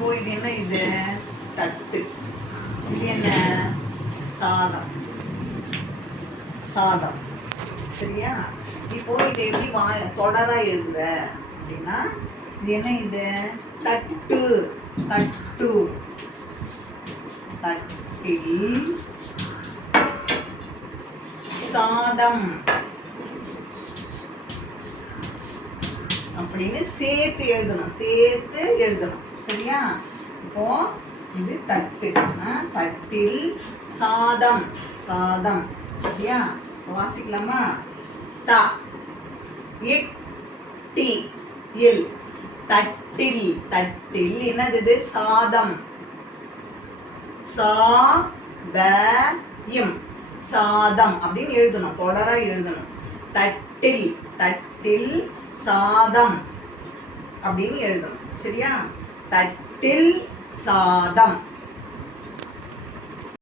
இப்போ இது என்ன இது தட்டு. இது என்ன? சாதம். சாதம். சரியா? இப்போ இது எப்படி வா தொடராக எழுதுற? அப்படின்னா இது என்ன இது? தட்டு. தட்டு. தட்டில் சாதம். அப்படின்னு சேர்த்து எழுதணும். சேர்த்து எழுதணும். சரியா? இப்போ இது தட்டு. தட்டில் சாதம். சாதம். சரியா? வாசிக்கலாமா? த. இல் தட்டில். தட்டில் என்னது இது? சாதம். சா த இம் சாதம் அப்படின்னு எழுதணும். தொடரா எழுதணும். தட்டில். தட்டில் சாதம் அப்படின்னு எழுதணும். சரியா? தட்டில் சாதம்.